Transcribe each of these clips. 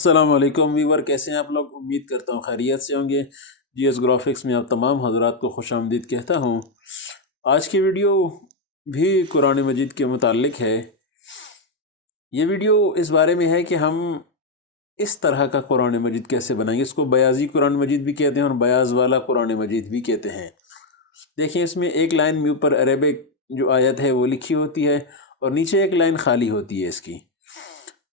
السلام علیکم ویور، کیسے ہیں آپ لوگ؟ امید کرتا ہوں خیریت سے ہوں گے۔ جی ایس گرافکس میں آپ تمام حضرات کو خوش آمدید کہتا ہوں۔ آج کی ویڈیو بھی قرآن مجید کے متعلق ہے۔ یہ ویڈیو اس بارے میں ہے کہ ہم اس طرح کا قرآن مجید کیسے بنائیں گے۔ اس کو بیاضی قرآن مجید بھی کہتے ہیں اور بیاض والا قرآن مجید بھی کہتے ہیں۔ دیکھیں، اس میں ایک لائن میں اوپر عربک جو آیت ہے وہ لکھی ہوتی ہے اور نیچے ایک لائن خالی ہوتی ہے اس کی۔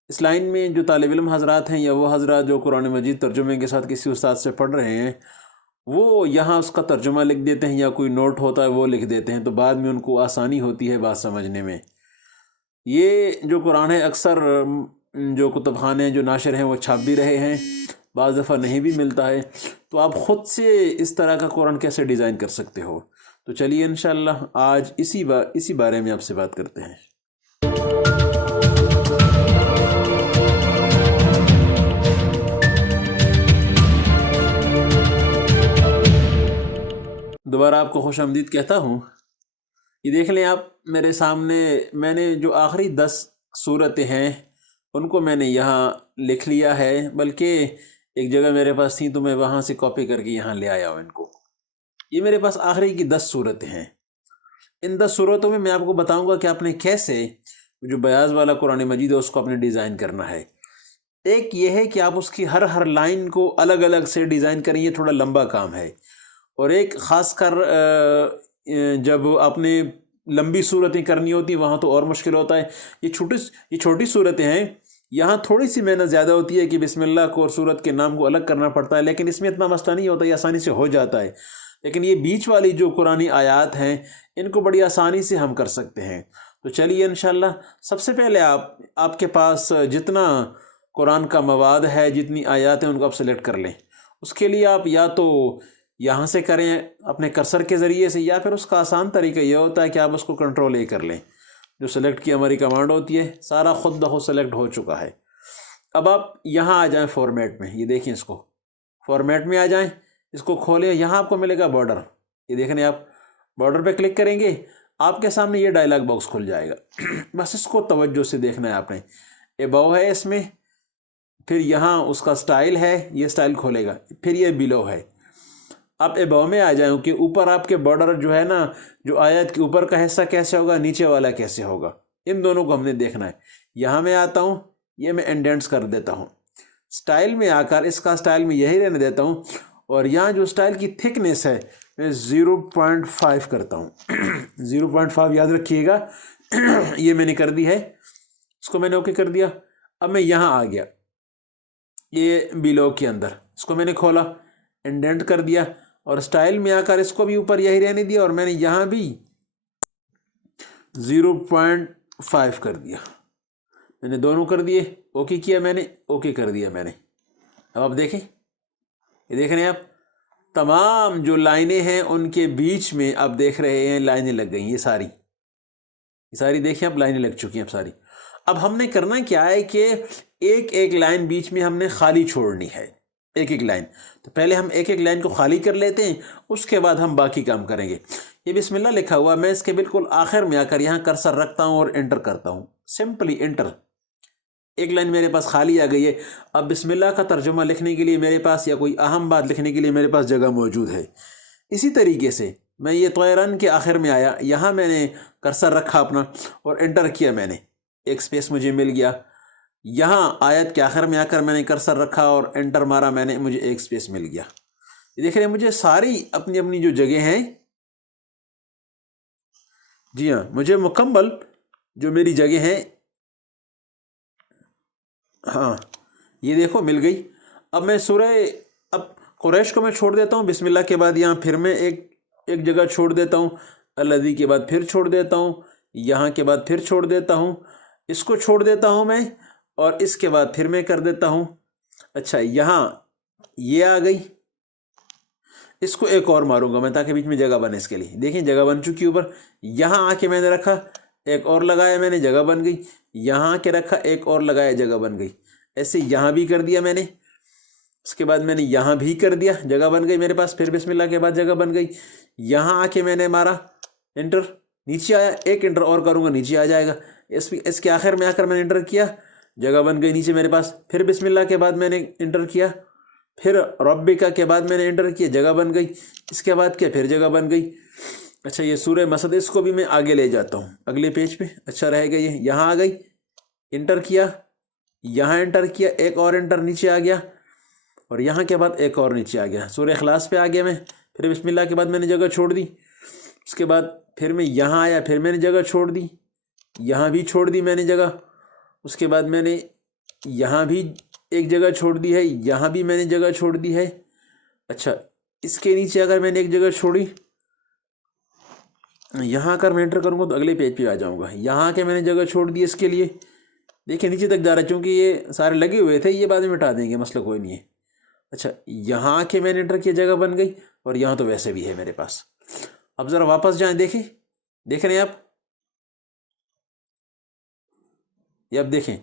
اس لائن میں جو طالب علم حضرات ہیں یا وہ حضرات جو قرآن مجید ترجمے کے ساتھ کسی استاد سے پڑھ رہے ہیں، وہ یہاں اس کا ترجمہ لکھ دیتے ہیں یا کوئی نوٹ ہوتا ہے وہ لکھ دیتے ہیں، تو بعد میں ان کو آسانی ہوتی ہے بات سمجھنے میں۔ یہ جو قرآن ہے اکثر جو کتب خانے جو ناشر ہیں وہ چھاپ بھی رہے ہیں، بعض دفعہ نہیں بھی ملتا ہے، تو آپ خود سے اس طرح کا قرآن کیسے ڈیزائن کر سکتے ہو۔ تو چلیے انشاءاللہ آج اسی بارے میں آپ سے بات کرتے ہیں۔ دوبارہ آپ کو خوش آمدید کہتا ہوں۔ یہ دیکھ لیں آپ میرے سامنے، میں نے جو آخری 10 صورتیں ہیں ان کو میں نے یہاں لکھ لیا ہے، بلکہ ایک جگہ میرے پاس تھیں تو میں وہاں سے کاپی کر کے یہاں لے آیا ہوں ان کو۔ یہ میرے پاس آخری کی 10 صورتیں ہیں۔ ان 10 صورتوں میں آپ کو بتاؤں گا کہ آپ نے کیسے جو بیاض والا قرآن مجید ہے اس کو آپ نے ڈیزائن کرنا ہے۔ ایک یہ ہے کہ آپ اس کی ہر لائن کو الگ الگ سے ڈیزائن کریں، یہ تھوڑا لمبا کام ہے، اور ایک خاص کر جب آپ نے لمبی صورتیں کرنی ہوتی وہاں تو اور مشکل ہوتا ہے۔ یہ چھوٹی صورتیں ہیں، یہاں تھوڑی سی محنت زیادہ ہوتی ہے کہ بسم اللہ کو اور صورت کے نام کو الگ کرنا پڑتا ہے، لیکن اس میں اتنا مسئلہ نہیں ہوتا، یہ آسانی سے ہو جاتا ہے۔ لیکن یہ بیچ والی جو قرآنی آیات ہیں ان کو بڑی آسانی سے ہم کر سکتے ہیں۔ تو چلیے انشاءاللہ سب سے پہلے آپ کے پاس جتنا قرآن کا مواد ہے، جتنی آیات ہیں، ان کو آپ سلیکٹ کر لیں۔ اس کے لیے آپ یا تو یہاں سے کریں اپنے کرسر کے ذریعے سے، یا پھر اس کا آسان طریقہ یہ ہوتا ہے کہ آپ اس کو کنٹرول اے کر لیں۔ جو سلیکٹ کی ہماری کمانڈ ہوتی ہے، سارا خود بخود سلیکٹ ہو چکا ہے۔ اب آپ یہاں آ جائیں فارمیٹ میں، یہ دیکھیں، اس کو فارمیٹ میں آ جائیں، اس کو کھولیں، یہاں آپ کو ملے گا بارڈر۔ یہ دیکھیں، آپ بارڈر پہ کلک کریں گے، آپ کے سامنے یہ ڈائلاگ باکس کھل جائے گا۔ بس اس کو توجہ سے دیکھنا ہے آپ نے۔ ابو ہے اس میں، پھر یہاں اس کا سٹائل ہے، یہ سٹائل کھولے گا، پھر یہ بلو ہے۔ آپ ابو میں آ جائیں کہ اوپر آپ کے بارڈر جو ہے نا، جو آیت کے اوپر کا حصہ کیسے ہوگا، نیچے والا کیسے ہوگا، ان دونوں کو ہم نے دیکھنا ہے۔ یہاں میں آتا ہوں، یہ میں انڈینٹس کر دیتا ہوں۔ سٹائل میں آ کر اس کا سٹائل میں یہی رہنے دیتا ہوں، اور یہاں جو سٹائل کی تھکنیس ہے میں 0.5 کرتا ہوں۔ 0.5 یاد رکھیے گا۔ یہ میں نے کر دی ہے، اس کو میں نے اوکے کر دیا۔ اب میں یہاں آ گیا، یہ بلو کے اندر، اس کو میں نے کھولا، انڈینٹ کر دیا، اور سٹائل میں آ کر اس کو بھی اوپر یہی رہنے دیا، اور میں نے یہاں بھی 0.5 کر دیا۔ میں نے دونوں کر دیے، اوکے کیا میں نے، اوکے کر دیا میں نے۔ اب آپ دیکھیں، یہ دیکھ رہے ہیں آپ، تمام جو لائنیں ہیں ان کے بیچ میں آپ دیکھ رہے ہیں لائنیں لگ گئی، یہ ساری دیکھیں آپ، لائنیں لگ چکی ہیں اب ساری۔ اب ہم نے کرنا کیا ہے کہ ایک ایک لائن بیچ میں ہم نے خالی چھوڑنی ہے، ایک لائن۔ تو پہلے ہم ایک لائن کو خالی کر لیتے ہیں، اس کے بعد ہم باقی کام کریں گے۔ یہ بسم اللہ لکھا ہوا، میں اس کے بالکل آخر میں آ کر یہاں کرسر رکھتا ہوں اور انٹر کرتا ہوں، سمپلی انٹر۔ ایک لائن میرے پاس خالی آ گئی ہے۔ اب بسم اللہ کا ترجمہ لکھنے کے لیے میرے پاس، یا کوئی اہم بات لکھنے کے لیے میرے پاس جگہ موجود ہے۔ اسی طریقے سے میں یہ طیران کے آخر میں آیا، یہاں میں نے کرسر رکھا اپنا اور انٹر کیا، میں نے ایک سپیس مجھے مل گیا۔ یہاں آیت کے آخر میں آ کر میں نے کرسر رکھا اور انٹر مارا، میں نے، مجھے ایک سپیس مل گیا۔ دیکھ رہے ہیں مجھے ساری اپنی اپنی جو جگہ ہیں، جی ہاں، مجھے مکمل جو میری جگہ ہیں، ہاں یہ دیکھو مل گئی۔ اب میں اب قریش کو میں چھوڑ دیتا ہوں، بسم اللہ کے بعد یہاں پھر میں ایک جگہ چھوڑ دیتا ہوں، الذی کے بعد پھر چھوڑ دیتا ہوں، یہاں کے بعد پھر چھوڑ دیتا ہوں، اس کو چھوڑ دیتا ہوں میں، اور اس کے بعد پھر میں کر دیتا ہوں۔ اچھا، یہاں یہ آ گئی، اس کو ایک اور ماروں گا میں تاکہ بیچ میں جگہ بنے اس کے لیے۔ دیکھیں جگہ بن چکی اوپر، یہاں آ کے میں نے رکھا، ایک اور لگایا میں نے، جگہ بن گئی، یہاں آ کے رکھا، ایک اور لگایا، جگہ بن گئی۔ ایسے یہاں بھی کر دیا میں نے، اس کے بعد میں نے یہاں بھی کر دیا، جگہ بن گئی میرے پاس، پھر بسم اللہ کے بعد جگہ بن گئی۔ یہاں آ کے میں نے مارا انٹر، نیچے آیا، ایک انٹر اور کروں گا، نیچے آ جائے گا۔ اس کے آخر میں آ کر میں نے انٹر کیا، जगह बन गई नीचे मेरे पास। फिर बिस्मिल्लाह के बाद मैंने इंटर किया, फिर रब्बिका के बाद मैंने इंटर किया, जगह बन गई। इसके बाद क्या, फिर जगह बन गई। अच्छा, ये सूरह मसद, इसको भी मैं आगे ले जाता हूँ अगले पेज पे। अच्छा रहेगा ये, यहाँ आ गई, इंटर किया, यहाँ इंटर किया, एक और इंटर नीचे आ गया, और यहाँ के बाद एक और नीचे आ गया। सूरह इखलास पे आ गया मैं। फिर बिस्मिल्लाह के बाद मैंने जगह छोड़ दी। उसके बाद फिर मैं यहाँ आया, फिर मैंने जगह छोड़ दी, यहाँ भी छोड़ दी मैंने जगह। उसके बाद मैंने यहाँ भी एक जगह छोड़ दी है, यहाँ भी मैंने जगह छोड़ दी है। अच्छा, इसके नीचे अगर मैंने एक जगह छोड़ी, यहाँ अगर मैं एंटर करूँगा तो अगले पेज पे आ जाऊँगा। यहाँ के मैंने जगह छोड़ दी इसके लिए। देखिए नीचे तक जा रहा है, चूँकि ये सारे लगे हुए थे, ये बाद में मिटा देंगे, मसला कोई नहीं है। अच्छा, यहाँ के मैंने एंटर किया, जगह बन गई, और यहाँ तो वैसे भी है मेरे पास। अब ज़रा वापस जाएँ, देखें, देख रहे हैं आप, ये अब देखें,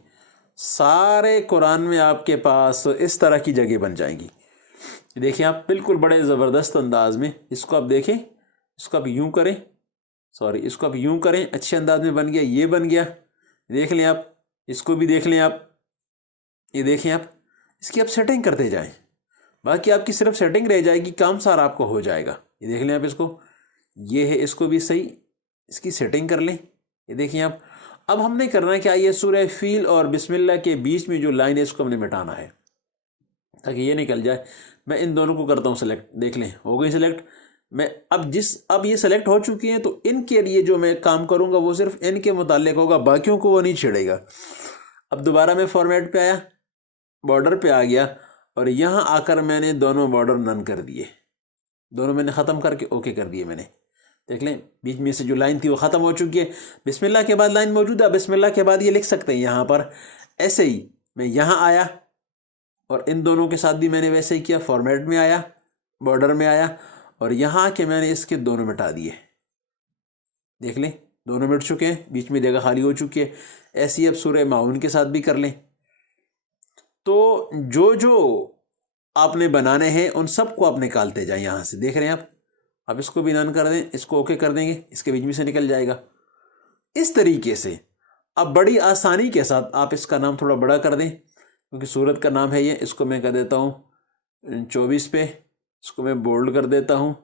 सारे कुरान में आपके पास इस तरह की जगह बन जाएंगी। देखिए आप, बिल्कुल बड़े ज़बरदस्त अंदाज में इसको आप देखें, इसको आप यूं करें, सॉरी, इसको आप यूं करें, अच्छे अंदाज में बन गया, ये बन गया। देख लें आप, इसको भी देख लें आप, ये देखें आप, इसकी आप सेटिंग करते जाएं, बाकी आपकी सिर्फ सेटिंग रह जाएगी, काम सारा आपको हो जाएगा। ये देख लें आप, इसको, ये है, इसको भी सही, इसकी सेटिंग कर लें। ये देखिए आप, अब हमने करना क्या, ये सूरह फील और बिस्मिल्लाह के बीच में जो लाइन है इसको हमने मिटाना है ताकि ये निकल जाए। मैं इन दोनों को करता हूँ सेलेक्ट, देख लें, हो गई सेलेक्ट। मैं अब ये सेलेक्ट हो चुकी हैं, तो इनके लिए जो मैं काम करूँगा वो सिर्फ इनके मुताल्लिक होगा, बाकियों को वो नहीं छेड़ेगा। अब दोबारा मैं फॉर्मेट पे आया, बॉर्डर पे आ गया, और यहाँ आकर मैंने दोनों बॉर्डर नन कर दिए, दोनों मैंने ख़त्म करके ओके कर दिए मैंने। देख लें, बीच में से जो लाइन थी वो ख़त्म हो चुकी है। बिस्मिल्लाह के बाद लाइन मौजूद है, बिस्मिल्लाह के बाद ये लिख सकते हैं यहाँ पर। ऐसे ही मैं यहाँ आया, और इन दोनों के साथ भी मैंने वैसे ही किया, फॉर्मेट में आया, बॉर्डर में आया, और यहाँ के मैंने इसके दोनों मिटा दिए। देख लें, दोनों मिट चुके हैं, बीच में जगह खाली हो चुकी है। ऐसे ही अब सूरह माऊन के साथ भी कर लें। तो जो जो आपने बनाने हैं उन सबको आप निकालते जाएं यहाँ से। देख रहे हैं आप इसको भी नन कर दें, इसको ओके कर देंगे, इसके बीच में से निकल जाएगा। इस तरीके से अब बड़ी आसानी के साथ आप इसका नाम थोड़ा बड़ा कर दें, क्योंकि सूरत का नाम है ये। इसको मैं कर देता हूँ 24 पे, इसको मैं बोल्ड कर देता हूँ,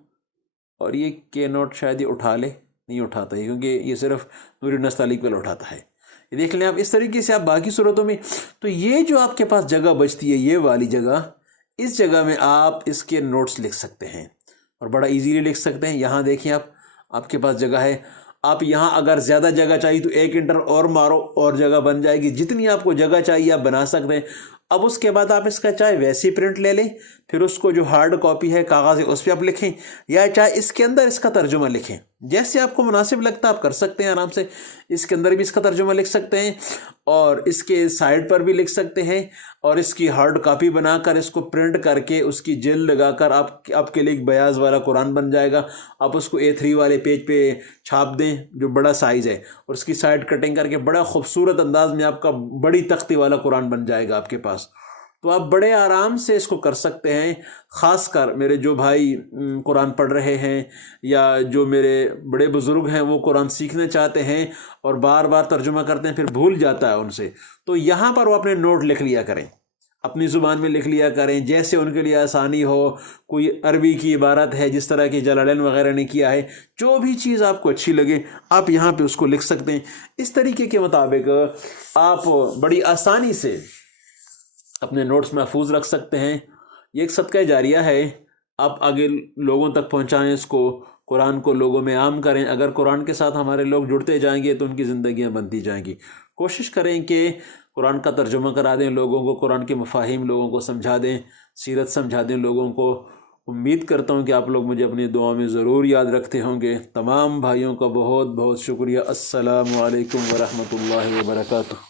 और ये के नोट शायद ये उठा ले, नहीं उठाता है क्योंकि ये सिर्फ नूरी नस्तालिक पर उठाता है। ये देख लें आप, इस तरीके से आप बाकी सूरतों में, तो ये जो आपके पास जगह बचती है, ये वाली जगह, इस जगह में आप इसके नोट्स लिख सकते हैं और बड़ा इजीली लिख सकते हैं। यहाँ देखिए आप, आपके पास जगह है, आप यहाँ अगर ज़्यादा जगह चाहिए तो एक इंटर और मारो और जगह बन जाएगी। जितनी आपको जगह चाहिए आप बना सकते हैं। अब उसके बाद आप इसका चाहे वैसी प्रिंट ले लें, फिर उसको जो हार्ड कॉपी है कागज़ है उस पर आप लिखें, या चाहे इसके अंदर इसका तर्जुमा लिखें, जैसे आपको मुनासिब लगता है आप कर सकते हैं आराम से। इसके अंदर भी इसका तर्जुमा लिख सकते हैं, और इसके साइड पर भी लिख सकते हैं, और इसकी हार्ड कॉपी बनाकर इसको प्रिंट करके उसकी जेल लगाकर आपके लिए एक बयाज वाला कुरान बन जाएगा। आप उसको A3 वाले पेज पे छाप दें जो बड़ा साइज़ है, और उसकी साइड कटिंग करके बड़ा खूबसूरत अंदाज में आपका बड़ी तख्ती वाला कुरान बन जाएगा आपके पास। तो आप बड़े आराम से इसको कर सकते हैं। ख़ासकर मेरे जो भाई कुरान पढ़ रहे हैं, या जो मेरे बड़े बुज़ुर्ग हैं वो कुरान सीखना चाहते हैं और बार बार तर्जुमा करते हैं फिर भूल जाता है उनसे, तो यहाँ पर वो अपने नोट लिख लिया करें, अपनी ज़ुबान में लिख लिया करें, जैसे उनके लिए आसानी हो। कोई अरबी की इबारत है जिस तरह की जलालैन वगैरह ने किया है, जो भी चीज़ आपको अच्छी लगे आप यहाँ पे उसको लिख सकते हैं। इस तरीके के मुताबिक आप बड़ी आसानी से अपने नोट्स महफूज रख सकते हैं। ये एक सदका जारिया है, आप आगे लोगों तक पहुँचाएँ इसको, कुरान को लोगों में आम करें। अगर कुरान के साथ हमारे लोग जुड़ते जाएंगे तो उनकी ज़िंदगियाँ बनती जाएंगी। कोशिश करें कि कुरान का तर्जुमा करा दें लोगों को, कुरान के मफाहिम लोगों को समझा दें, सीरत समझा दें लोगों को। उम्मीद करता हूँ कि आप लोग मुझे अपनी दुआ में ज़रूर याद रखते होंगे। तमाम भाइयों का बहुत बहुत शुक्रिया। अस्सलामु अलैकुम वरहमतुल्लाहि वबरकातुहू।